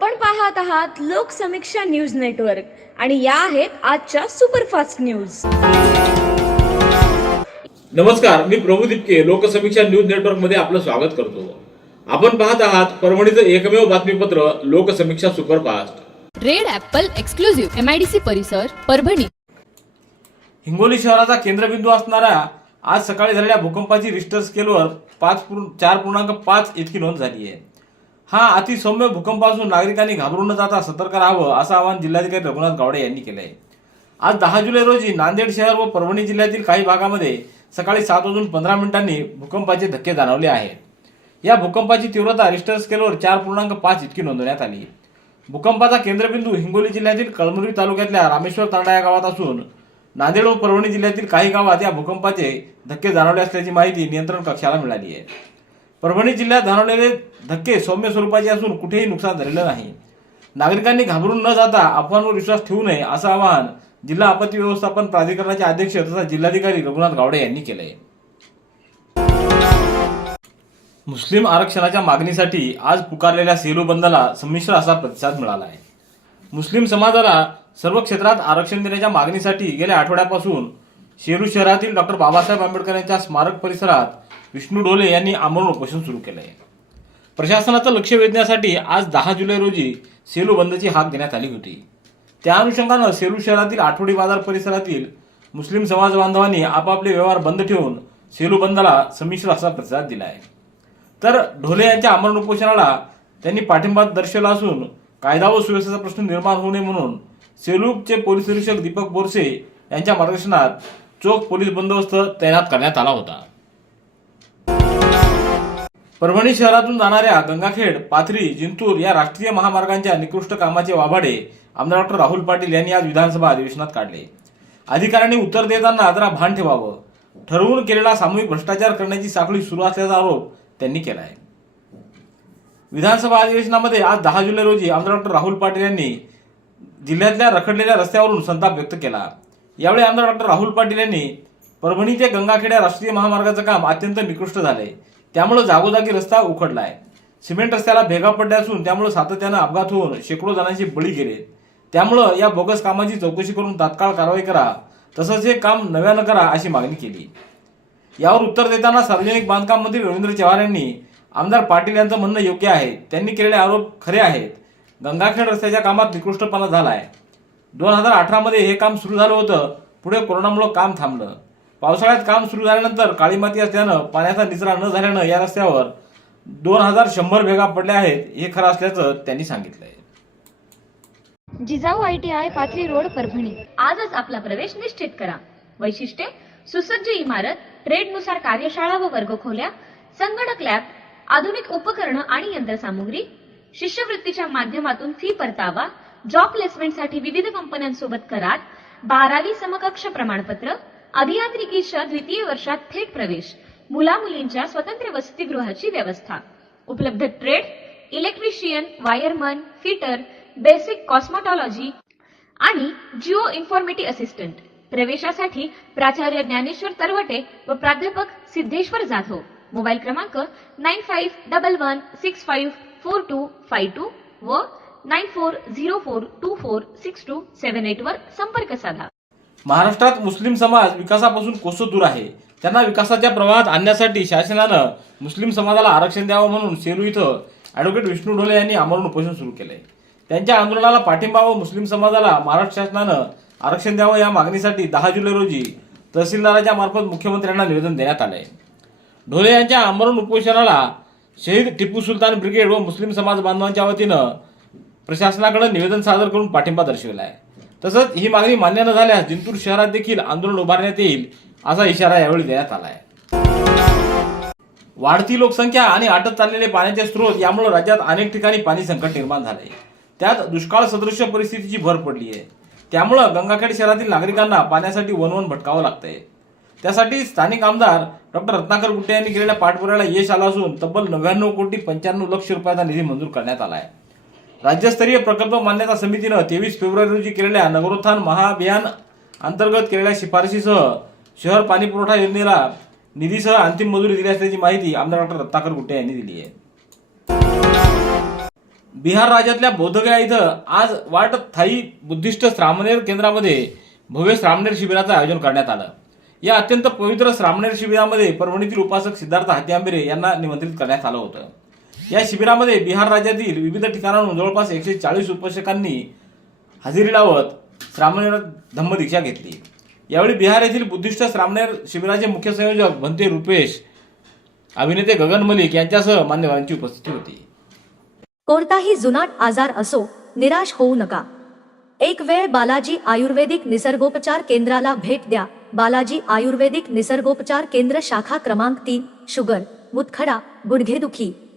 आपण पाहत आहात लोकसमीक्षा न्यूज नेटवर्क आणि या आहेत आजच्या सुपरफास्ट न्यूज. नमस्कार मी प्रभू दिपके लोकसमीक्षा न्यूज नेटवर्कमध्ये आपलं स्वागत करतो. आपण पाहत आहात परभणीचं एकमेव बातमीपत्र Loksamiksha superfast. Red apple exclusive MIDC परिसर परभणी. हिंगोली शहराचा केंद्रबिंदू असणाऱ्या आज सकाळी झालेल्या भूकंपाची रिस्टर स्केलवर पाच पूर्ण चार पूर्णांक पाच इतकी नोंद झाली आहे. हा अतिसौम्य भूकंपासून नागरिकांनी घाबरून न जाता सतर्क राहावं असं आवाहन जिल्हाधिकारी रघुनाथ गावडे यांनी केलं आहे आज दहा जुलै रोजी नांदेड शहर व परभणी जिल्ह्यातील काही भागामध्ये सकाळी सात वाजून पंधरा मिनिटांनी भूकंपाचे धक्के जाणवले आहेत. या भूकंपाची तीव्रता रिस्टर स्केलवर चार पूर्णांक पाच इतकी नोंदवण्यात आली. भूकंपाचा केंद्रबिंदू हिंगोली जिल्ह्यातील कळमनुरी तालुक्यातल्या रामेश्वर तांडा या गावात असून नांदेड व परभणी जिल्ह्यातील काही गावात या भूकंपाचे धक्के जाणवले असल्याची माहिती नियंत्रण कक्षाला मिळाली आहे. परभणी जिल्ह्यात जाणवलेले धक्के सौम्य स्वरूपाचे असून कुठेही नुकसान झालेलं नाही. नागरिकांनी घाबरून न जाता अफवांवर विश्वास ठेवू नये असं आवाहन जिल्हा आपत्ती व्यवस्थापन प्राधिकरणाचे अध्यक्ष तथा जिल्हाधिकारी रघुनाथ गावडे यांनी केलं आहे मुस्लिम आरक्षणाच्या मागणीसाठी आज पुकारलेल्या सेलू बंदला संमिश्र असा प्रतिसाद मिळाला आहे मुस्लिम समाजाला सर्व क्षेत्रात आरक्षण देण्याच्या मागणीसाठी गेल्या आठवड्यापासून शेरू शहरातील डॉक्टर बाबासाहेब आंबेडकर यांच्या स्मारक परिसरात विष्णू ढोले यांनी आमरण उपोषण सुरू केलं आहे प्रशासनाचं लक्ष वेधण्यासाठी आज दहा जुलै रोजी सेलू बंदची हाक देण्यात आली होती. त्या अनुषंगानं सेलू शहरातील आठवडी बाजार परिसरातील मुस्लिम समाज बांधवांनी आपापले व्यवहार बंद ठेवून सेलू बंदला संमिश्र असा प्रतिसाद दिला आहे तर ढोले यांच्या आमरण उपोषणाला त्यांनी पाठिंबा दर्शवला असून कायदा व सुव्यवस्थेचा प्रश्न निर्माण होऊ नये म्हणून सेलूचे पोलीस निरीक्षक दीपक बोरसे यांच्या मार्गदर्शनात चोख पोलीस बंदोबस्त तैनात करण्यात आला होता. परभणी शहरातून जाणाऱ्या गंगाखेड पाथरी जिंतूर या राष्ट्रीय महामार्गांच्या निकृष्ट कामाचे वाभाडे आमदार डॉक्टर राहुल पाटील यांनी आज विधानसभा अधिवेशनात काढले. अधिकाऱ्यांनी उत्तर देताना जरा भान ठेवावं. ठरवून केलेला सामूहिक भ्रष्टाचार करण्याची साखळी सुरू असल्याचा आरोप त्यांनी केला आहे विधानसभा अधिवेशनामध्ये आज दहा जुलै रोजी आमदार डॉक्टर राहुल पाटील यांनी जिल्ह्यातल्या रखडलेल्या रस्त्यावरून संताप व्यक्त केला. यावेळी आमदार डॉक्टर राहुल पाटील यांनी परभणी ते गंगाखेड या राष्ट्रीय महामार्गाचं काम अत्यंत निकृष्ट झालंय. त्यामुळे जागोजागी रस्ता उखडलाय सिमेंट रस्त्याला भेगा पडल्या असून त्यामुळे सातत्यानं अपघात होऊन शेकडो जणांचे बळी गेले. त्यामुळं या बोगस कामाची चौकशी करून तात्काळ कारवाई करा तसंच हे काम नव्यानं करा अशी मागणी केली. यावर उत्तर देताना सार्वजनिक बांधकाम मंत्री रवींद्र चव्हाण यांनी आमदार पाटील यांचं म्हणणं योग्य आहे. त्यांनी केलेले आरोप खरे आहेत. गंगाखेड रस्त्याच्या कामात निकृष्टपणा झाला आहे दोन हजार अठरामध्ये हे काम सुरू झालं होतं. पुढे कोरोनामुळं काम थांबलं. पावसाळ्यात काम सुरू झाल्यानंतर काळी माती असल्यानं पाण्याचा निचरा न झाल्यानं या रस्त्यावर दोन हजार शंभर भेगा पडल्या आहेत हे खरं असल्याचं त्यांनी सांगितलंय. Jijau I T I Pathri road Parbhani. आजच आपला प्रवेश निश्चित करा. वैशिष्ट्ये सुसज्ज इमारत ट्रेडनुसार कार्यशाळा व वर्गखोल्या संगणक लॅब आधुनिक उपकरणं आणि यंत्रसामुग्री शिष्यवृत्तीच्या माध्यमातून फी परतावा जॉब प्लेसमेंटसाठी विविध कंपन्यांसोबत करार बारावी समकक्ष प्रमाणपत्र अभियांत्रिकीच्या द्वितीय वर्षात थेट प्रवेश मुला मुलींच्या स्वतंत्र वसतिगृहाची व्यवस्था उपलब्ध trade electrician wireman fitter basic cosmetology आणि जिओ इन्फॉर्मेटी असिस्टंट. प्रवेशासाठी प्राचार्य ज्ञानेश्वर तरवटे व प्राध्यापक सिद्धेश्वर जाधव. मोबाईल क्रमांक nine five double one six five four two five two व nine four zero four two four six two seven eight वर संपर्क साधा. महाराष्ट्रात मुस्लिम समाज विकासापासून कोसो दूर आहे. त्यांना विकासाच्या प्रवाहात आणण्यासाठी शासनानं मुस्लिम समाजाला आरक्षण द्यावं म्हणून सेलू इथं ॲडव्होकेट विष्णू ढोले यांनी आमरण उपोषण सुरू केलंय. त्यांच्या आंदोलनाला पाठिंबा व मुस्लिम समाजाला महाराष्ट्र शासनानं आरक्षण द्यावं या मागणीसाठी दहा जुलै रोजी तहसीलदाराच्या मार्फत मुख्यमंत्र्यांना निवेदन देण्यात आलं आहे ढोले यांच्या आमरण उपोषणाला शहीद टिपू सुलतान ब्रिगेड व मुस्लिम समाज बांधवांच्या वतीनं प्रशासनाकडे निवेदन सादर करून पाठिंबा दर्शविला आहे तसंच ही मागणी मान्य न झाल्यास जिंतूर शहरात देखील आंदोलन उभारण्यात येईल असा इशारा यावेळी देण्यात आला आहे वाढती लोकसंख्या आणि आटत चाललेले पाण्याचे स्रोत यामुळे राज्यात अनेक ठिकाणी पाणी संकट निर्माण झाले त्यात दुष्काळ सदृश्य परिस्थितीची भर पडली आहे त्यामुळं गंगाखेड शहरातील नागरिकांना पाण्यासाठी वनवन भटकावं लागतंय. त्यासाठी स्थानिक आमदार डॉक्टर रत्नाकर गुट्टे यांनी केलेल्या पाठपुराव्याला यश आलं असून तब्बल नव्याण्णव कोटी पंच्याण्णव लक्ष रुपयाचा निधी मंजूर करण्यात आला आहे राज्यस्तरीय प्रकल्प मान्यता समितीनं तेवीस फेब्रुवारी रोजी केलेल्या नगरोत्थान महाअभियान अंतर्गत केलेल्या शिफारशीसह शहर पाणी पुरवठा योजनेला निधीसह अंतिम मंजुरी दिली असल्याची माहिती आमदार डॉक्टर रत्नाकर गुट्टे यांनी दिली आहे. बिहार राज्यातल्या बोधगया इथं आज वाट थाई बुद्धिस्ट श्रामणेर केंद्रामध्ये भव्य श्रामणेर शिबिराचं आयोजन करण्यात आलं. या अत्यंत पवित्र श्रामणेर शिबिरामध्ये परभणीतील उपासक सिद्धार्थ हात्यांबेरे यांना निमंत्रित करण्यात आलं होतं. या शिबिरामध्ये बिहार राज्यातील विविध ठिकाणाहून जवळपास एकशे चाळीस उपोषकांनी हजेरी लावत श्रामणेर धम्मदीक्षा घेतली. यावेळी बिहार येथील बुद्धिस्ट श्रामणेर शिबिराचे मुख्य संयोजक भंते रुपेश अभिनेते गगन मलिक यांच्यासह मान्यवरांची उपस्थिती होती. कोणताही जुनाट आजार असो निराश होऊ नका. एक वेळ बालाजी आयुर्वेदिक निसर्गोपचार केंद्राला भेट द्या. बालाजी आयुर्वेदिक निसर्गोपचार केंद्र शाखा क्रमांक तीन शुगर मुतखडा गुडघेदुखी.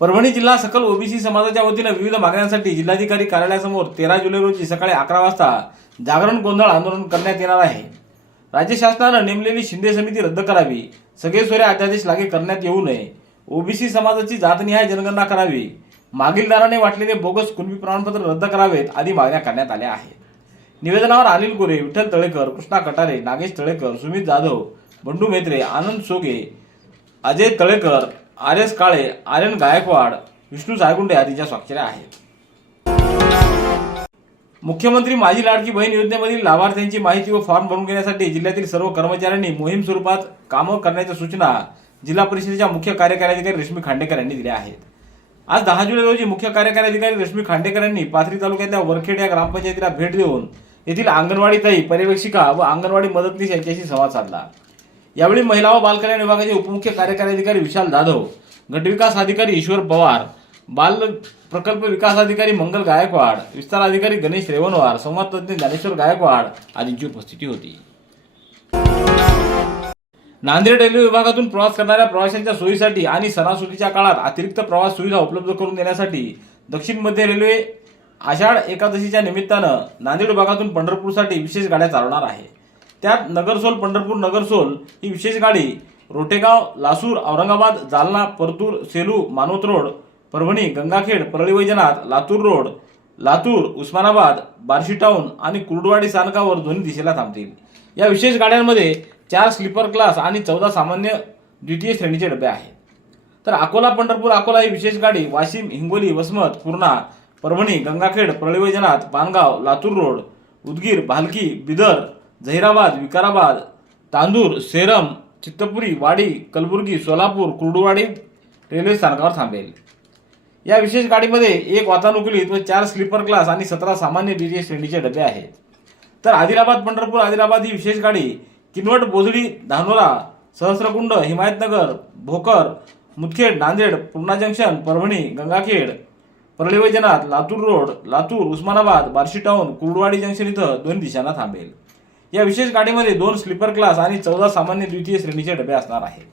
परभणी जिल्हा सकल ओबीसी समाजाच्या वतीनं विविध मागण्यांसाठी जिल्हाधिकारी कार्यालयासमोर तेरा जुलै रोजी सकाळी अकरा वाजता जागरण गोंधळ आंदोलन करण्यात येणार आहे. राज्य शासनानं नेमलेली शिंदे समिती रद्द करावी सगळे सोयरे अध्यादेश लागे करण्यात येऊ नये ओबीसी समाजाची जातनिहाय जनगणना करावी मागीलदाराने वाटलेले बोगस कुणबी प्रमाणपत्र रद्द करावेत आदी मागण्या करण्यात आल्या आहेत. निवेदनावर अनिल गोरे विठ्ठल तळेकर कृष्णा कटारे नागेश तळेकर सुमित जाधव बंडू मेत्रे आनंद सोगे अजय तळेकर आर एस काळे आर्यन गायकवाड विष्णू सायगुंडे आदींच्या स्वाक्षऱ्या आहेत. मुख्यमंत्री माझी लाडकी बहीण योजनेमधील लाभार्थ्यांची माहिती व फॉर्म भरून घेण्यासाठी जिल्ह्यातील सर्व कर्मचाऱ्यांनी मोहीम स्वरूपात कामं करण्याच्या सूचना जिल्हा परिषदेच्या मुख्य कार्यकारी अधिकारी रश्मी खांडेकर यांनी दिल्या आहेत. आज दहा जुलै रोजी मुख्य कार्यकारी अधिकारी रश्मी खांडेकर यांनी पाथरी तालुक्यातल्या वरखेड या ग्रामपंचायतीला भेट देऊन येथील अंगणवाडी ताई पर्यवेक्षिका व अंगणवाडी मदतनीस यांच्याशी संवाद साधला. यावेळी महिला व बालकल्याण विभागाचे उपमुख्य कार्यकारी अधिकारी विशाल जाधव गटविकास अधिकारी ईश्वर पवार बाल प्रकल्प विकास अधिकारी मंगल गायकवाड विस्तार अधिकारी गणेश रेवनवार संवाद तज्ज्ञ ज्ञानेश्वर गायकवाड आदींची उपस्थिती होती. नांदेड रेल्वे विभागातून प्रवास करणाऱ्या प्रवाशांच्या सोयीसाठी आणि सणासुदीच्या काळात अतिरिक्त प्रवास सुविधा उपलब्ध करून देण्यासाठी दक्षिण मध्य रेल्वे आषाढ एकादशीच्या निमित्तानं नांदेड विभागातून पंढरपूरसाठी विशेष गाड्या चालवणार आहे. त्यात नगरसोल पंढरपूर नगरसोल ही विशेष गाडी Rotegaon Lasur Aurangabad Jalna Partur Selu Manot road Parbhani Gangakhed Parli Vaijnath Latur road Latur Osmanabad Barshi town आणि कुर्डवाडी स्थानकावर दोन्ही दिशेला थांबतील. या विशेष गाड्यांमध्ये चार स्लीपर क्लास आणि चौदा सामान्य द्वितीय श्रेणीचे डबे आहेत. तर अकोला पंढरपूर अकोला ही विशेष गाडी वाशिम हिंगोली वसमत पूर्णा परभणी गंगाखेड परळी वैजनाथ पानगाव लातूर रोड उदगीर भालकी बिदर झहिराबाद विकाराबाद तांदूर सेरम चित्तपुरी वाडी कलबुर्गी सोलापूर कुर्डुवाडी रेल्वे स्थानकावर थांबेल. या विशेष गाडीमध्ये एक वातानुकूलित व चार स्लीपर क्लास आणि सतरा सामान्य द्वितीय श्रेणीचे डबे आहेत. तर आदिलाबाद पंढरपूर आदिलाबाद ही विशेष गाडी Kinwat Bodhadi Dhanora Sahastrakund Himayatnagar Bhokar Mudkhed Nanded Purna junction Parbhani Gangakhed Parli Vaijnath Latur road Latur Osmanabad Barshi town Kurduwadi junction इथं दोन दिशांना थांबेल. या विशेष गाडीमध्ये दोन स्लीपर क्लास आणि चौदा सामान्य द्वितीय श्रेणीचे डबे असणार आहेत.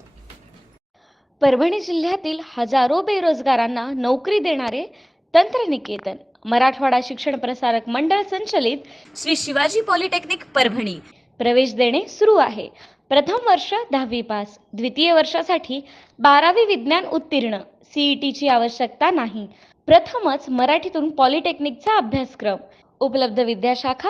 परभणी जिल्ह्यातील हजारो बेरोजगारांना नोकरी देणारे तंत्रनिकेतन मराठवाडा शिक्षण प्रसारक मंडळ संचलित श्री शिवाजी पॉलिटेक्निक परभणी. प्रवेश देणे सुरू आहे. प्रथम वर्ष दहावी पास द्वितीय वर्षासाठी बारावी विज्ञान उत्तीर्ण सीईटीची आवश्यकता नाही. प्रथमच मराठीतून पॉलिटेक्निकचा अभ्यासक्रम. उपलब्ध विद्याशाखा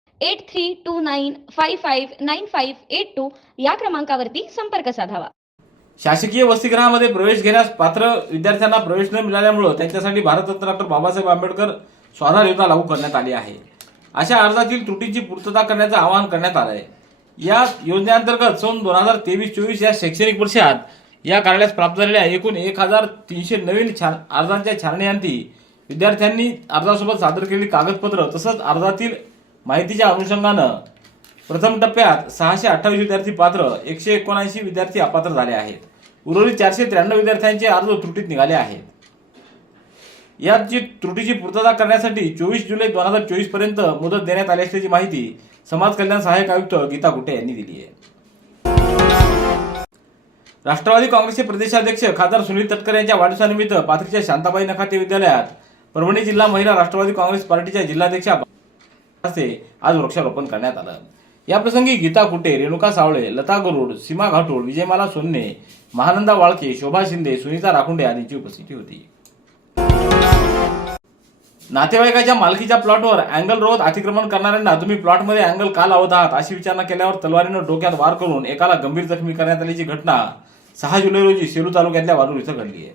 eight three two nine five five nine five eight two या क्रमांकावरती संपर्क साधावा. शासकीय वसतिगृहामध्ये प्रवेश घेण्यास पात्र विद्यार्थ्यांना प्रवेश न मिळाल्यामुळं त्यांच्यासाठी भारतरत्न डॉक्टर बाबासाहेब आंबेडकर स्वाधार योजना लागू करण्यात आली आहे. अशा अर्जातील त्रुटीची पूर्तता करण्याचं आवाहन करण्यात आलं आहे या योजनेअंतर्गत सन दोन हजार तेवीस चोवीस या शैक्षणिक वर्षात या कार्यालयास प्राप्त झालेल्या एकूण एक हजार तीनशे नवीन छान अर्जांच्या छाननीअंती विद्यार्थ्यांनी अर्जासोबत सादर केलेली कागदपत्र तसंच अर्जातील माहितीच्या अनुषंगानं प्रथम टप्प्यात सहाशे अठ्ठावीस विद्यार्थी पात्र एकशे एकोणऐंशी विद्यार्थी अपात्र झाले आहेत. उर्वरित चारशे त्र्याण्णव विद्यार्थ्यांचे अर्ज त्रुटीत निघाले आहेत. यात जी त्रुटीची पूर्तता करण्यासाठी चोवीस जुलै दोन हजार चोवीसपर्यंत मुदत देण्यात आली असल्याची माहिती समाज कल्याण सहाय्यक आयुक्त गीता गुटे यांनी दिली आहे. राष्ट्रवादी काँग्रेसचे प्रदेशाध्यक्ष खासदार सुनील तटकरे यांच्या वाढदिवसानिमित्त पाथरीच्या शांताबाई नखाते विद्यालयात परभणी जिल्हा महिला राष्ट्रवादी काँग्रेस पार्टीच्या जिल्हाध्यक्षा हस्ते आज वृक्षारोपण करण्यात आलं. याप्रसंगी गीता कुटे रेणुका सावळे लता गरुड सीमा घाटोळ विजयमाला सोन्ने महानंदा वाळके शोभा शिंदे सुनीता राखुंडे आदींची उपस्थिती होती. नातेवाईकाच्या मालकीच्या प्लॉटवर अँगल रोध अतिक्रमण करणाऱ्यांना तुम्ही प्लॉटमध्ये अँगल का लावत आहात अशी विचारणा केल्यावर तलवारीनं डोक्यात वार करून एकाला गंभीर जखमी करण्यात आल्याची घटना सहा जुलै रोजी सेलू तालुक्यातल्या वारूर इथं घडली आहे.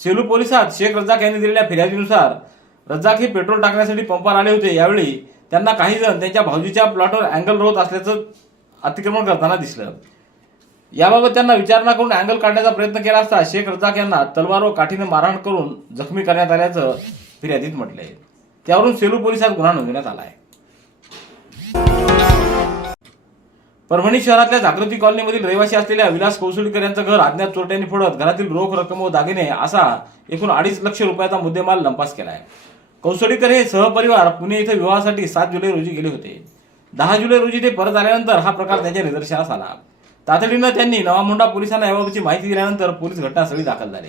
सेलू पोलिसात शेख रज्जाक यांनी दिलेल्या फिर्यादीनुसार रज्जाक हे पेट्रोल टाकण्यासाठी पंपावर आले होते. यावेळी त्यांना काही जण त्यांच्या भाऊजीच्या प्लॉटवर अँगल रोध असल्याचं अतिक्रमण करताना दिसलं. याबाबत त्यांना विचारणा करून अँगल काढण्याचा प्रयत्न केला असता शेख रजाक यांना तलवार व काठीने मारहाण करून जखमी करण्यात आल्याचं फिर्यादीत म्हटलंय. त्यावरून सेलू पोलिसात गुन्हा नोंदवण्यात आला आहे परभणी शहरातल्या जागृती कॉलनीमधील रहिवासी असलेल्या विलास कौसुलीकर यांचं घर अज्ञात चोरट्यांनी फोडत घरातील रोख रक्कम व दागिने असा एकूण अडीच लक्ष रुपयाचा मुद्देमाल लंपास आहे कौसडीकर हे सहपरिवार पुणे इथं विवाहासाठी सात जुलै रोजी गेले होते. दहा जुलै रोजी ते परत आल्यानंतर हा प्रकार त्यांच्या निदर्शनास आला. तातडीनं त्यांनी नवामुंडा पोलिसांना याबाबतची माहिती दिल्यानंतर पोलीस घटनास्थळी दाखल झाले.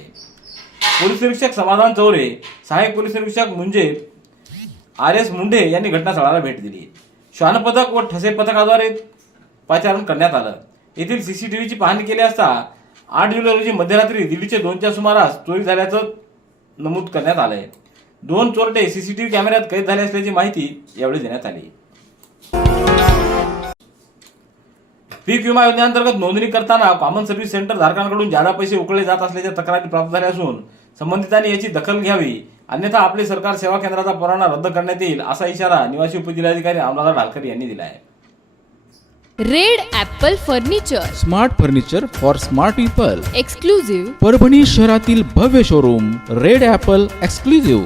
पोलीस निरीक्षक समाधान चौरे सहाय्यक पोलीस निरीक्षक मुंजे आर एस मुंडे यांनी घटनास्थळाला भेट दिली. श्वान पथक व ठसे पथकाद्वारे पाचारण करण्यात आलं. येथील सीसीटीव्हीची पाहणी केली असता आठ जुलै रोजी मध्यरात्री दिल्लीचे दोनच्या सुमारास चोरी झाल्याचं नमूद करण्यात आलं आहे दोन चोरटे सीसीटीव्ही कॅमेऱ्यात कैद झाले असल्याची माहिती यावेळी देण्यात आली. पीक विमा योजनेअंतर्गत नोंदणी करताना कॉमन सर्व्हिस सेंटर धारकांकडून जादा पैसे उकळले जात असल्याच्या तक्रारी प्राप्त झाल्या असून संबंधितांनी याची दखल घ्यावी अन्यथा आपले सरकार सेवा केंद्राचा परवाना रद्द करण्यात येईल असा इशारा निवासी उपजिल्हाधिकारी अमराधा ढालकर यांनी दिला आहे. Red apple furniture. Smart furniture for smart people. Exclusive Parbhani शहरातील भव्य शोरूम रेड ॲपल एक्सक्लुझिव्ह.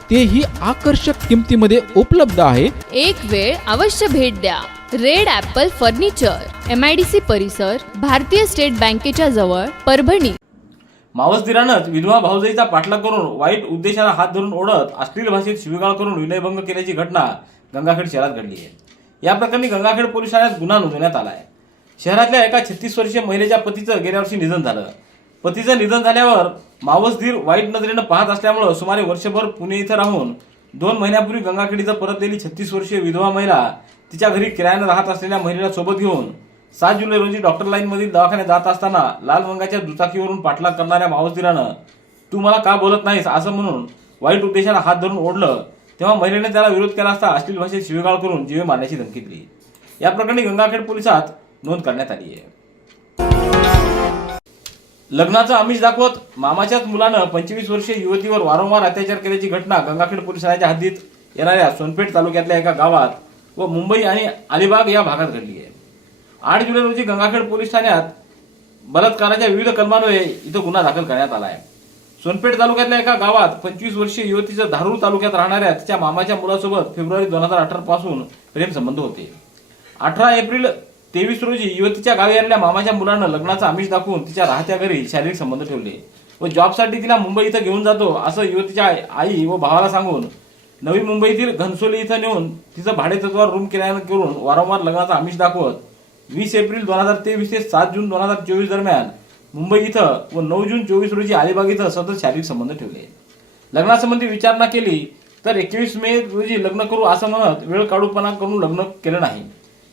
तेही आकर्षक किमतीमध्ये उपलब्ध आहे. एक वेळ अवश्य भेट द्या. Red apple furniture M I D C परिसर भारतीय स्टेट बँकेच्या जवळ परभणी. मावसदिरानंच विधवा भाऊजाईचा पाठलाग करून वाईट उद्देशाला हात धरून ओढत अश्लील भाषेत शिवीगाळ करून विनयभंग केल्याची घटना गंगाखेड शहरात घडली आहे. या प्रकरणी गंगाखेड पोलीस ठाण्यात गुन्हा नोंदवण्यात आला आहे. शहरातल्या एका छत्तीस वर्षीय महिलेच्या पतीचं गेल्या वर्षी निधन झालं. पतीचं निधन झाल्यावर मावसदीर वाईट नजरेनं पाहत असल्यामुळं सुमारे वर्षभर पुणे इथं राहून दोन महिन्यापूर्वी गंगाखेडीचं परतलेली छत्तीस वर्षीय विधवा महिला तिच्या घरी किरायानं राहत असलेल्या महिलेला सोबत घेऊन सात जुलै रोजी डॉक्टर लाईनमधील दवाखान्यात जात असताना लाल रंगाच्या दुचाकीवरून पाठलाग करणाऱ्या मावसधीरानं तू मला का बोलत नाहीस? असं म्हणून वाईट उद्देशाला हात धरून ओढलं. तेव्हा महिलेने त्याला विरोध केला असता अश्लील भाषेत शिवेगाळ करून जीवे मारण्याची धमकी दिली. या प्रकरणी गंगाखेड पोलिसात नोंद करण्यात आली आहे. लग्नाचं आमिष दाखवत मामाच्याच मुलानं पंचवीस वर्षीय युवतीवर वारंवार अत्याचार केल्याची घटना गंगाखेड पोलीस ठाण्याच्या हद्दीत येणाऱ्या सोनपेठ तालुक्यातल्या एका गावात व मुंबई आणि अलिबाग या भागात घडली आहे. आठ जुलै रोजी गंगाखेड पोलीस ठाण्यात बलात्काराच्या विविध कलमान्वये इथं गुन्हा दाखल करण्यात आला आहे. सोनपेठ तालुक्यातल्या एका गावात पंचवीस वर्षीय युवतीचं धारूर तालुक्यात राहणाऱ्या तिच्या मामाच्या मुलासोबत फेब्रुवारी दोन हजार अठरा पासून प्रेमसंबंध होते. अठरा एप्रिल तेवीस रोजी युवतीच्या गावी आलेल्या मामाच्या मुलानं लग्नाचा आमिष दाखवून तिच्या राहत्या घरी शारीरिक संबंध ठेवले. व जॉबसाठी तिला मुंबई इथं घेऊन जातो असं युवतीच्या आई व भावाला सांगून नवी मुंबईतील घनसोली इथं नेऊन तिचं भाडेतत्वावर रूम किरायानं करून वारंवार लग्नाचा आमिष दाखवत वीस एप्रिल दोन हजार तेवीस ते सात जून दोन हजार चोवीस दरम्यान मुंबई इथं व नऊ जून चोवीस रोजी अलिबाग इथं सतत शारीरिक संबंध ठेवले. लग्नासंबंधी विचारणा केली तर एकवीस मे रोजी लग्न करू असं म्हणत वेळ काढूपणा करून लग्न केलं नाही.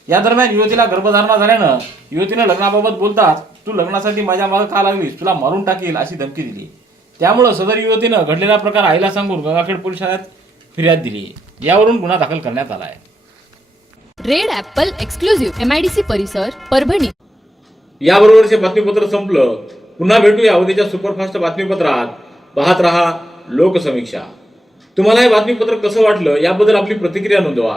या दरम्यान युवतीला गर्भधारणा झाल्यानं युवतीनं लग्नाबाबत बोलताच तू लग्नासाठी माझ्या मागे का लागलीस? तुला मारून टाकील अशी धमकी दिली. त्यामुळं सदर युवतीनं घडलेला प्रकार आईला सांगून गंगाखेड पोलीस ठाण्यात फिर्याद दिली. यावरून गुन्हा दाखल करण्यात आला आहे red apple exclusive M I D C परिसर परभणी. याबरोबरचे बातमीपत्र संपलं. पुन्हा भेटूया उद्याच्या सुपरफास्ट बातमीपत्रात. पाहत रहा लोकसमीक्षा. तुम्हाला हे बातमीपत्र कसं वाटलं याबद्दल आपली प्रतिक्रिया नोंदवा.